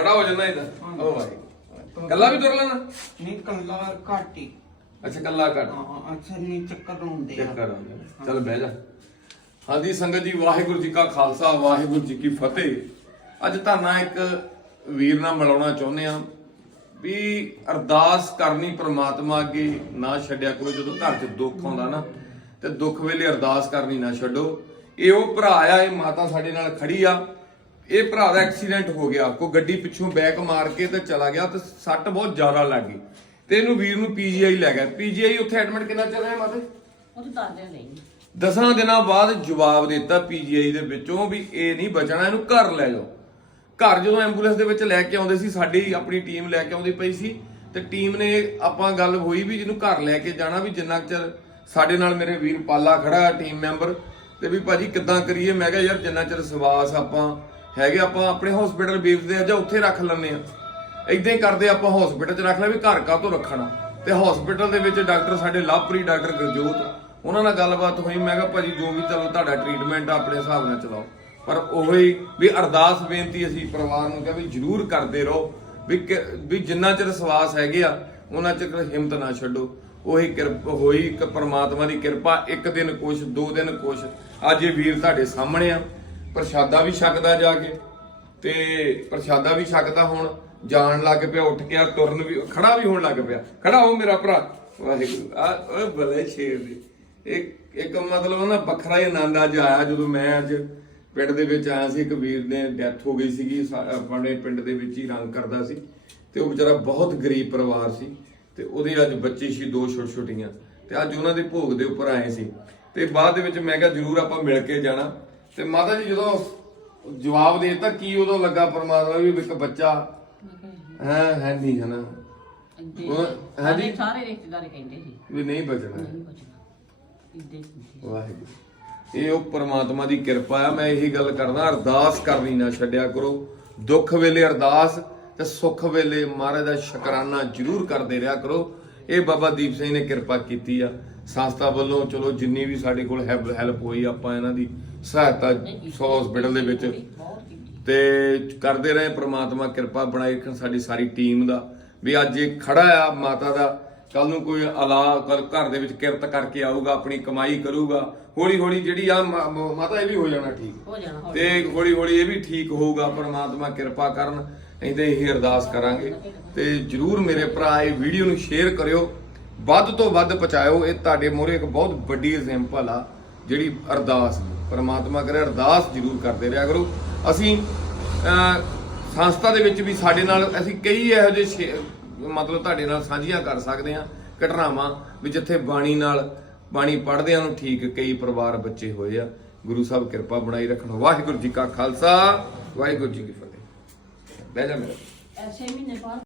ਖੜਾ ਹੋ ਜਾਣਾ ਇਹਦਾ। ਓ ਭਾਈ ਕੱਲਾ ਵੀ ਤੁਰ ਲੈਣਾ? ਨਹੀਂ ਕੱਲਾ ਘੱਟ ਹੀ। ਅੱਛਾ ਕੱਲਾ ਹਾਂ ਅੱਛਾ ਨਹੀਂ ਚੱਕਰ ਹੁੰਦੇ ਆ। ਚੱਕਰ ਆ। ਗਿਆ ਚੱਲ ਬਹਿ ਜਾ। ਹਾਂਜੀ ਸੰਗਤ ਜੀ ਵਾਹਿਗੁਰੂ ਜੀ ਕਾ ਖਾਲਸਾ ਵਾਹਿਗੁਰੂ ਜੀ ਕੀ ਫਤਿਹ। ਅੱਜ ਧਾਨਾ ਇੱਕ ਵੀਰ ਨਾਲ ਮਿਲਾਉਣਾ ਚਾਹੁੰਦੇ ਆ ਵੀ ਅਰਦਾਸ ਕਰਨੀ ਪ੍ਰਮਾਤਮਾ ਅੱਗੇ ਨਾ ਛੱਡਿਆ ਕਰੋ। ਜਦੋਂ ਘਰ 'ਚ ਦੁੱਖ ਆਉਂਦਾ ਨਾ ਤੇ ਦੁੱਖ ਵੇਲੇ ਅਰਦਾਸ ਕਰਨੀ ਨਾ ਛੱਡੋ। ਇਹ ਉਹ ਭਰਾ ਆ ਇਹ ਮਾਤਾ ਸਾਡੇ ਨਾਲ ਖੜੀ ਆ। ਇਹ ਭਰਾ ਦਾ ਐਕਸੀਡੈਂਟ ਹੋ ਗਿਆ। ਕੋਈ ਗੱਡੀ ਪਿੱਛੋਂ ਬੈਕ ਮਾਰ ਕੇ ਤੇ ਚਲਾ ਗਿਆ ਤੇ ਸੱਟ ਬਹੁਤ ਜ਼ਿਆਦਾ ਲੱਗ ਗਈ। ਤੇ ਇਹਨੂੰ ਵੀਰ ਨੂੰ ਪੀਜੀਆਈ ਲੈ ਗਿਆ। ਪੀਜੀਆਈ ਉੱਥੇ ਐਡਮਿਟ ਕਿੰਨਾ ਚੱਲ ਰਿਹਾ ਮਾਤੇ? ਉਹ ਤਾਂ ਦੱਸ ਦਿਨ ਲਈ ਦਸਾਂ ਦਿਨਾਂ ਬਾਅਦ ਜਵਾਬ ਦਿੱਤਾ ਪੀਜੀਆਈ ਦੇ ਵਿੱਚੋਂ ਵੀ ਇਹ ਨਹੀਂ ਬਚਣਾ ਇਹਨੂੰ ਘਰ ਲੈ ਜਾਓ। ਘਰ ਜਦੋਂ ਐਂਬੂਲੈਂਸ ਦੇ ਵਿੱਚ ਲੈ ਕੇ ਆਉਂਦੇ ਸੀ ਸਾਡੀ ਆਪਣੀ ਟੀਮ ਲੈ ਕੇ ਆਉਂਦੀ ਪਈ ਸੀ। ਤੇ ਟੀਮ ਨੇ ਆਪਾਂ ਗੱਲ ਹੋਈ ਵੀ ਜਿਹਨੂੰ ਘਰ ਲੈ ਕੇ ਜਾਣਾ ਵੀ ਜਿੰਨਾ ਕੁ ਚਿਰ ਸਾਡੇ ਨਾਲ ਮੇਰੇ ਵੀਰ ਪਾਲਾ ਖੜਾ ਟੀਮ ਮੈਂਬਰ ਤੇ ਵੀ ਭਾਜੀ ਕਿੱਦਾਂ ਕਰੀਏ? ਮੈਂ ਕਿਹਾ ਯਾਰ ਜਿੰਨਾ ਚਿਰ ਸਵਾਸ ਆਪਾਂ ਹੈਗੇ ਆਪਾਂ ਆਪਣੇ ਹਸਪੀਟਲ ਵੇਚਦੇ ਆ ਜਾਂ ਉੱਥੇ ਰੱਖ ਲੈਂਦੇ ਆ। ਇਦਾਂ ਹੀ ਕਰਦੇ ਆਪਾਂ ਹਸਪੀਟਲ 'ਚ ਰੱਖ ਲਿਆ ਵੀ ਘਰ ਕਾਹਤੋਂ ਰੱਖਣਾ। ਤੇ ਹਸਪੀਟਲ ਦੇ ਵਿੱਚ ਡਾਕਟਰ ਸਾਡੇ ਲਵਪ੍ਰੀਤ ਡਾਕਟਰ ਗੁਰਜੋਤ, ਉਹਨਾਂ ਨਾਲ ਗੱਲਬਾਤ ਹੋਈ, ਮੈਂ ਕਿਹਾ ਭਾਜੀ ਜੋ ਵੀ ਚਲੋ ਤੁਹਾਡਾ ਟ੍ਰੀਟਮੈਂਟ ਆਪਣੇ ਹਿਸਾਬ ਨਾਲ ਚਲਾਓ। ਪਰ ਉਹੀ ਵੀ ਅਰਦਾਸ ਬੇਨਤੀ ਅਸੀਂ ਪਰਿਵਾਰ ਨੂੰ ਕਿਹਾ ਵੀ ਜਰੂਰ ਕਰਦੇ ਰਹੋ, ਵੀ ਕਿ- ਵੀ ਜਿੰਨਾ ਚਿਰ ਸਵਾਸ ਹੈਗੇ ਆ, ਉਹਨਾਂ ਚਿਰ ਹਿੰਮਤ ਨਾ ਛੱਡੋ। ਉਹੀ ਕਿਰਪਾ ਹੋਈ ਇੱਕ ਪ੍ਰਮਾਤਮਾ ਦੀ ਕਿਰਪਾ, ਇੱਕ ਦਿਨ ਕੁਛ ਦੋ ਦਿਨ ਕੁਛ ਅੱਜ ਇਹ ਵੀਰ ਤੁਹਾਡੇ ਸਾਹਮਣੇ ਆ। ਪ੍ਰਸ਼ਾਦਾ ਵੀ ਛਕਦਾ ਜਾ ਕੇ ਤੇ ਪ੍ਰਸ਼ਾਦਾ ਵੀ ਛਕਦਾ ਹੁਣ ਜਾਣ ਲੱਗ ਪਿਆ, ਉੱਠ ਕੇ ਤੁਰਨ ਵੀ, ਖੜਾ ਵੀ ਹੋਣ ਲੱਗ ਪਿਆ। ਖੜਾ ਹੋ ਮੇਰਾ ਭਰਾ। ਵਾਹਿਗੁਰੂ, ਆ, ਓਏ ਭਲੇ ਸ਼ੇਰ ਦੀ ਇੱਕ ਇੱਕ ਮਤਲਬ ਨਾ ਵੱਖਰਾ ਹੀ ਆਨੰਦ ਅੱਜ ਆਇਆ ਜਦੋਂ ਮੈਂ ਅੱਜ ਪਿੰਡ ਦੇ ਵਿੱਚ ਆਇਆ ਸੀ, ਇੱਕ ਵੀਰ ਨੇ ਡੈਥ ਹੋ ਗਈ ਸੀਗੀ ਆਪਣੇ ਪਿੰਡ ਦੇ ਵਿੱਚ ਹੀ ਰੰਗ ਕਰਦਾ ਸੀ ਤੇ ਉਹ ਵਿਚਾਰਾ ਬਹੁਤ ਗਰੀਬ ਪਰਿਵਾਰ ਸੀ ਤੇ ਉਹਦੇ ਅੱਜ ਬੱਚੇ ਸੀ, ਦੋ ਛੋਟ ਛੋਟੀਆਂ ਤੇ ਅੱਜ ਉਹਨਾਂ ਦੇ ਭੋਗ ਦੇ ਉੱਪਰ ਆਏ ਸੀ। ਤੇ ਬਾਅਦ ਦੇ ਵਿੱਚ ਮੈਂ ਕਿਹਾ ਜਰੂਰ ਆਪਾਂ ਮਿਲ ਕੇ ਜਾਣਾ। ਤੇ ਮਾਤਾ ਜੀ ਜਦੋਂ ਜਵਾਬ ਦੇ ਦਿੱਤਾ ਕੀ ਉਦੋਂ ਲੱਗਾ ਪਰਮਾਤਮਾ ਵੀ ਇੱਕ ਬੱਚਾ? ਹੈ ਹੈ ਨਹੀਂ ਹਨਾ ਉਹ- ਹਾਂਜੀ। ਸਾਰੇ ਸਾਰੇ ਰਿਸ਼ਤੇਦਾਰ ਕਹਿੰਦੇ ਸੀ। ਵੀ ਨਹੀਂ ਬਚਣਾ। ਨਹੀਂ ਬਚਣਾ। ਇੱਦਾਂ ਵਾਹਿਗੁਰੂ। ਇਹ ਉਹ ਪ੍ਰਮਾਤਮਾ ਦੀ ਕਿਰਪਾ ਆ। ਮੈਂ ਇਹੀ ਗੱਲ ਕਰਦਾ ਅਰਦਾਸ ਕਰਨੀ ਨਾ ਛੱਡਿਆ ਕਰੋ। ਦੁੱਖ ਵੇਲੇ ਅਰਦਾਸ ਤੇ ਸੁੱਖ ਵੇਲੇ ਮਹਾਰਾਜ ਦਾ ਸ਼ੁਕਰਾਨਾ ਜ਼ਰੂਰ ਕਰਦੇ ਰਿਹਾ ਕਰੋ। ਇਹ ਬਾਬਾ ਦੀਪ ਸਿੰਘ ਨੇ ਕਿਰਪਾ ਕੀਤੀ ਆ। ਸੰਸਥਾ ਵੱਲੋਂ ਚਲੋ ਜਿੰਨੀ ਵੀ ਸਾਡੇ ਕੋਲ ਹੈਲਪ ਹੋਈ ਆਪਾਂ ਇਹਨਾਂ ਦੀ ਸਹਾਇਤਾ ਸੌ ਹਸਪੀਟਲ ਦੇ ਵਿੱਚ। ਤੇ ਕਰਦੇ ਰਹੇ ਪ੍ਰਮਾਤਮਾ ਕਿਰਪਾ ਬਣਾਈ ਰੱਖਣ ਸਾਡੀ ਸਾਰੀ ਟੀਮ ਦਾ। ਵੀ ਅੱਜ ਇਹ ਖੜਾ ਆ ਮਾਤਾ ਦਾ। ਕੱਲ ਨੂੰ ਕੋਈ ਅਲਾ ਘਰ ਦੇ ਵਿੱਚ ਕਿਰਤ ਕਰਕੇ ਆਊਗਾ ਆਪਣੀ ਕਮਾਈ ਕਰੂਗਾ। ਹੌਲੀ ਹੌਲੀ ਜਿਹੜੀ ਆ ਮਾਤਾ ਇਹ ਵੀ ਹੋ ਜਾਣਾ ਠੀਕ। ਹੋ ਜਾਣਾ। ਤੇ ਹੌਲੀ ਹੌਲੀ ਇਹ ਵੀ ਠੀਕ ਹੋਊਗਾ ਪ੍ਰਮਾਤਮਾ ਕਿਰਪਾ ਕਰਨ। ਅਸੀਂ ਤਾਂ ਇਹੀ ਅਰਦਾਸ ਕਰਾਂਗੇ ਤੇ ਜਰੂਰ ਮੇਰੇ ਭਰਾ ਇਹ ਵੀਡੀਓ ਨੂੰ ਸ਼ੇਅਰ ਕਰਿਓ। ਵੱਧ ਤੋਂ ਵੱਧ ਪਹੁੰਚਾਇਓ। ਇਹ ਤੁਹਾਡੇ ਮੋਰੇ ਇੱਕ ਬਹੁਤ ਵੱਡੀ ਐਗਜ਼ਾਮਪਲ ਆ, ਜਿਹੜੀ ਅਰਦਾਸ ਦੀ ਪ੍ਰਮਾਤਮਾ ਕਰੇ ਅਰਦਾਸ ਜਰੂਰ ਕਰਦੇ ਰਿਹਾ ਕਰੋ। ਅਸੀਂ ਸੰਸਥਾ ਦੇ ਵਿੱਚ ਵੀ ਸਾਡੇ ਨਾਲ ਅਸੀਂ ਕਈ ਇਹੋ ਜਿਹੇ ਸ਼ੇ- ਮਤਲਬ ਤੁਹਾਡੇ ਨਾਲ ਸਾਂਝੀਆਂ ਕਰ ਸਕਦੇ ਹਾਂ ਘਟਨਾਵਾਂ ਵੀ ਜਿੱਥੇ ਬਾਣੀ ਨਾਲ, ਬਾਣੀ ਪੜ੍ਹਦਿਆਂ ਨੂੰ ਠੀਕ ਕਈ ਪਰਿਵਾਰ ਬੱਚੇ ਹੋਏ ਆ। ਗੁਰੂ ਸਾਹਿਬ ਕਿਰਪਾ ਬਣਾਈ ਰੱਖਣ। ਵਾਹਿਗੁਰੂ ਜੀ ਕਾ ਖਾਲਸਾ, ਵਾਹਿਗੁਰੂ ਜੀ ਕੀ ਫਤਿਹ। ਬਹਿ ਜਾ ਮੇਰਾ ਐਸੇ ਮਹੀਨੇ ਬਾਅਦ